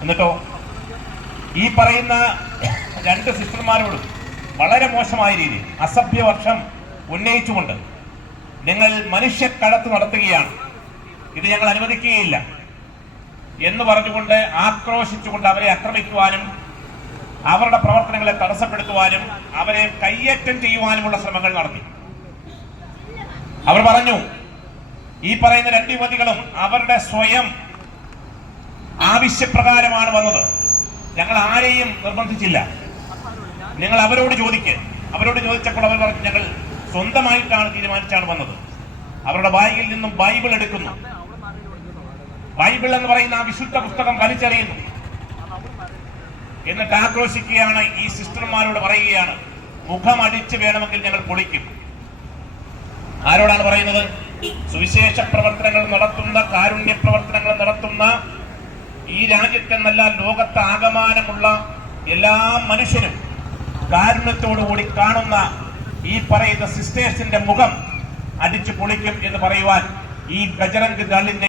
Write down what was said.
എന്നിട്ടോ ഈ പറയുന്ന രണ്ട് സിസ്റ്റർമാരോടും വളരെ മോശമായ രീതിയിൽ അസഭ്യവർഷം ഉന്നയിച്ചുകൊണ്ട് നിങ്ങൾ മനുഷ്യക്കടത്ത് നടത്തുകയാണ്, ഇത് ഞങ്ങൾ അനുവദിക്കുകയില്ല എന്ന് പറഞ്ഞുകൊണ്ട് ആക്രോശിച്ചുകൊണ്ട് അവരെ ആക്രമിക്കുവാനും അവരുടെ പ്രവർത്തനങ്ങളെ തടസ്സപ്പെടുത്തുവാനും അവരെ കയ്യേറ്റം ചെയ്യുവാനുമുള്ള ശ്രമങ്ങൾ നടത്തി. അവർ പറഞ്ഞു, ഈ പറയുന്ന രണ്ട് യുവതികളും അവരുടെ സ്വയം ആവശ്യപ്രകാരമാണ് വന്നത്, ഞങ്ങൾ ആരെയും നിർബന്ധിച്ചില്ല, നിങ്ങൾ അവരോട് ചോദിക്കുക. അവരോട് ചോദിച്ചപ്പോൾ അവർ പറഞ്ഞു, ഞങ്ങൾ സ്വന്തമായിട്ടാണ് തീരുമാനിച്ചാണ് വന്നത്. അവരുടെ ബാഗിൽ നിന്നും ബൈബിൾ എടുക്കുന്നു, ബൈബിൾ എന്ന് പറയുന്ന ആ വിശുദ്ധ പുസ്തകം വലിച്ചെറിയുന്നു. എന്നിട്ട് ആക്രോശിക്കുകയാണ്. ഈ സിസ്റ്റർമാരോട് പറയുകയാണ്, മുഖമടിച്ച് വേണമെങ്കിൽ ഞങ്ങൾ പൊളിക്കും. ആരോടാണ് പറയുന്നത്? സുവിശേഷ പ്രവർത്തനങ്ങൾ നടത്തുന്ന, കാരുണ്യ പ്രവർത്തനങ്ങൾ നടത്തുന്ന, ഈ രാജ്യത്തെന്നല്ല ലോകത്ത് ആകമാനമുള്ള എല്ലാ മനുഷ്യരും കാരുണ്യത്തോടുകൂടി കാണുന്ന ഈ പറയുന്ന സിസ്റ്റേഴ്സിന്റെ മുഖം അടിച്ചു പൊളിക്കും എന്ന് പറയുവാൻ ഈ ബജറംഗ് ദളിന്റെ